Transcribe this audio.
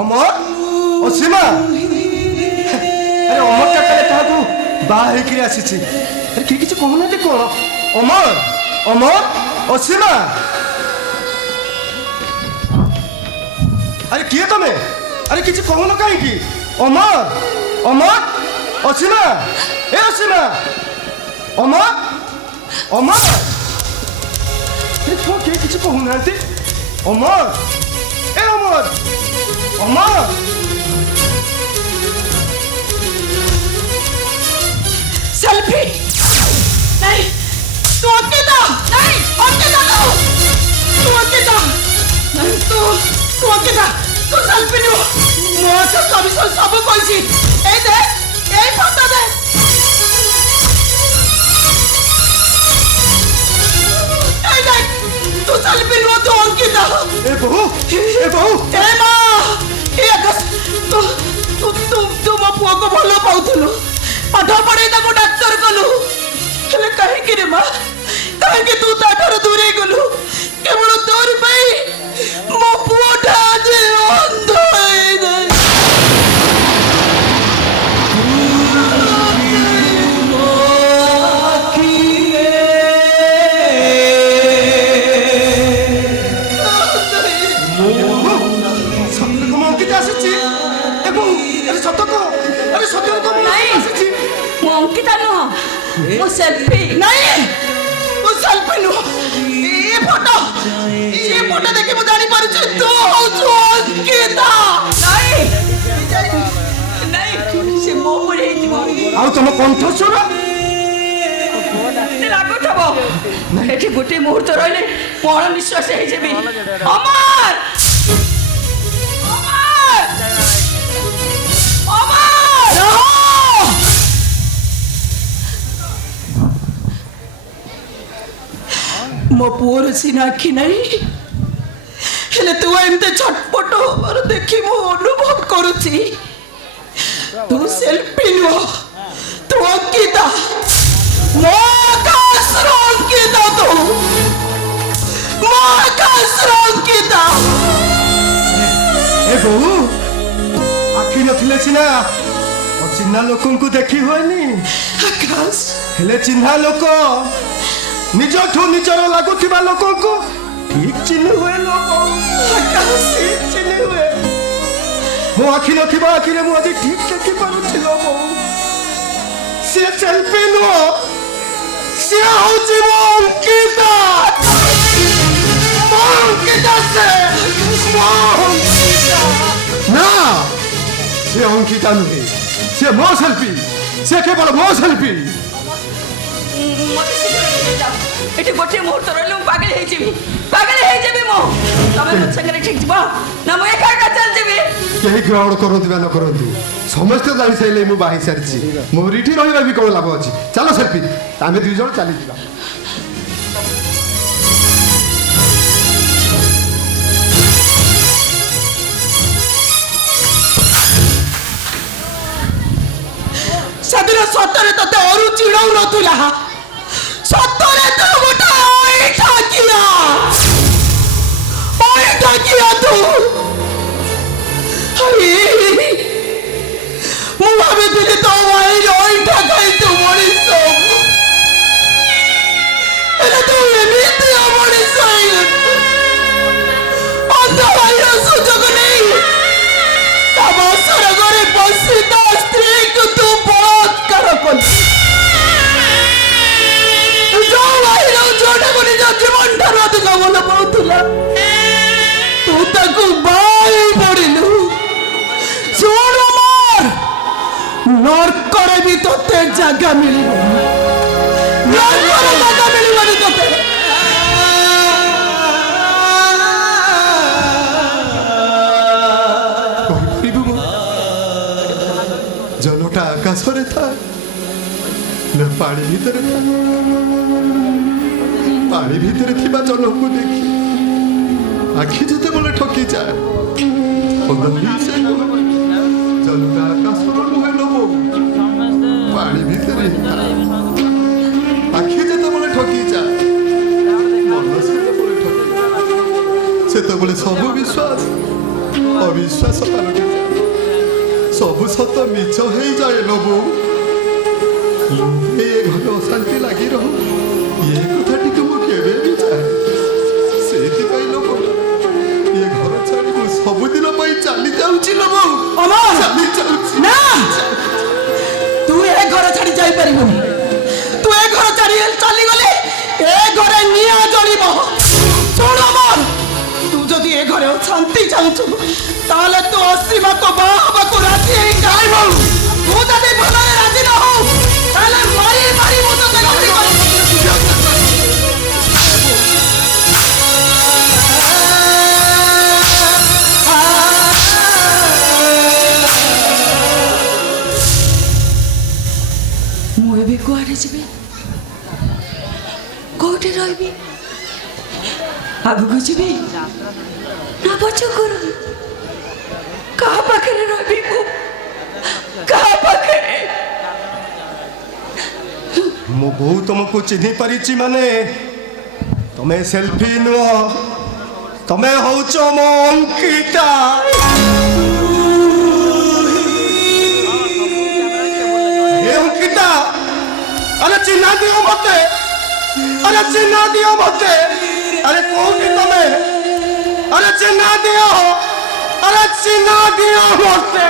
अमर असीमा अरे अमर काका क्या बाहर होकर आसी अरे किए किसी कहना कौन अमर अमर असीमा अरे किए तुम अरे किसी कहन कहीं अमर अमर असीमा ए असीमा अमर अमर तुम किए किसी कहना अमर ए अमर अमर सेल्फी नहीं तू अंकिता नहीं अंकिता तू अंकिता नहीं तू अंकिता तू सेल्फी लो मो तो कभी सब कइছি ए दे ए फोटो दे ए देख तू सेल्फी लो तू अंकिता ए बहू ए मां ए अगस तू तू तू तू मो पुओ को भलो पाउथलो पाठ पढ़े ताको डाक्टर कलु हेले कहीं कि रे मां कहीं कि तू ताठर दूरे गलु केवल तोर पई मो पुओटा जे अंध होई दे अंकिता नुह मो सेल्फी नहीं मो सेल्फी नुह ये फोटो देखि मु जानि पारु छी तू हो छु अंकिता नहीं नहीं से मो परे हितबो आ तुम कंठ सुर लागो थबो एठी गोटे मुहूर्त रहले पण निश्वास हे जेबी अमर मो पुअर सीना आखि नहीं हेले तू एमते छटपट होबार देखि मो अनुभव करूची तू सेल्फी लो तू अंकिता मो आकाशर अंकिता तू मो आकाशर अंकिता ए बहू आखि नथिले सिना चिन्हा लोक को देखी होनी आकाश हेले चिन्हा लोक निज ठू निजर लगुवा लोक को ठीक चिन्ह हुए लोक चिन्ह हुए मो आखि नथिबा आखि रे मु आज ठीक देखि पारुछि लो बहू से सेल्फी नुह से होछि मो अंकिता से मो अंकिता ना से अंकिता नुहे से मो सेल्फी से केवल मो सेल्फी एठी गोटे मुहूर्त रहले पागल हे जेबी मो तमे मो संगे ठीक जिबो ना मो एका एका चल जेबी केही ग्रहण करंतु बा न करंतु समस्त जानि सैले मु बाही सारछि मोर इठी रहिबा भी कोन लाभ अछि चलो सेल्फी आमे दुई जण चली जिबा सदर सतरे तते अरु चिड़ौ नथुला सतरे तो गोटा ओई ठाकिया तू अरे मु भाबे दिले तो भाई ओई ठाकाई तू मोरी सो एला तो एमिति मोरी सोई अंध भाई सुजोग नहीं तब सरगरे बसिता स्त्री को तू बलात्कार कर जोटा को निज जीवन ठार अधिक भल पाला तू ताकू बाई पड़िलु शुण मोर नर्कर भी तोते जगह मिल नर्कर जगह मिलबनी तोते जलटा आकाश था ना पानी भीतर था पानी भीतर थिबा जल को देखी आखि जते बोले ठकी जाए जलटा आकाश नुहे लोबो पानी भीतर आखि जते बोले ठकी जाए मन से बोले ठकी से तो बोले सब विश्वास ଅବିଶ୍ୱାସ ପାଲଟି ସବୁ ସତ ମିଛ ହେଇଯାଏ ଲୋବୁ ଏ ଘରେ ଅଶାନ୍ତି ଲାଗି ରହୁ ଏ କଥାଟିକୁ ମୁଁ କେବେ ବି ଚାହେଁ ସେଇଥିପାଇଁ ଲୋକ ଏ ଘର ଛାଡ଼ି ମୁଁ ସବୁଦିନ ପାଇଁ ଚାଲି ଯାଉଛି ଲୋବ ଅମର ଚାଲି ଯାଉଛି ନା ତୁ ଏ ଘର ଛାଡି ଯାଇପାରିବୁନି ତୁ ଏ ଘର ଛାଡି ଚାଲିଗଲେ ଏ ଘରେ ନିଆଁ ଜଳିବ ଶୁଣ ଅମର ତୁ ଯଦି ଏ ଘରେ ଶାନ୍ତି ଚାହୁଁଛୁ ତାହେଲେ ତୁ ଅସୀମାକୁ ବାହା ହବାକୁ ରାଜି ହେଇ ଯାଇବୁ ତୁ ଯଦି ଭଲରେ ରାଜି ନ ହଉ ତାହେଲେ ମାରି ମାରି ମୁଁ ତୋତେ ଗତି ମୁଁ ଏବେ କୁଆଡ଼େ ଯିବି କୋଉଠି ରହିବି ଆଗକୁ ଯିବି ନା ପଛକୁ ରହିବି କାହା ପାଖରେ ରହିବି ମୁଁ କାହା ପାଖରେ ମୋ ବୋଉ ତମକୁ ଚିହ୍ନି ପାରିଛି ମାନେ ତମେ ସେଲ୍ଫି ନୁହ ତମେ ହଉଛ ମୋ ଅଙ୍କିତା ଏ ଅଙ୍କିତା अरे चिन्ह दियो मते अरे चिन्ह दियो मते अरे कोठी तमे अरे चिन्ह दियो मते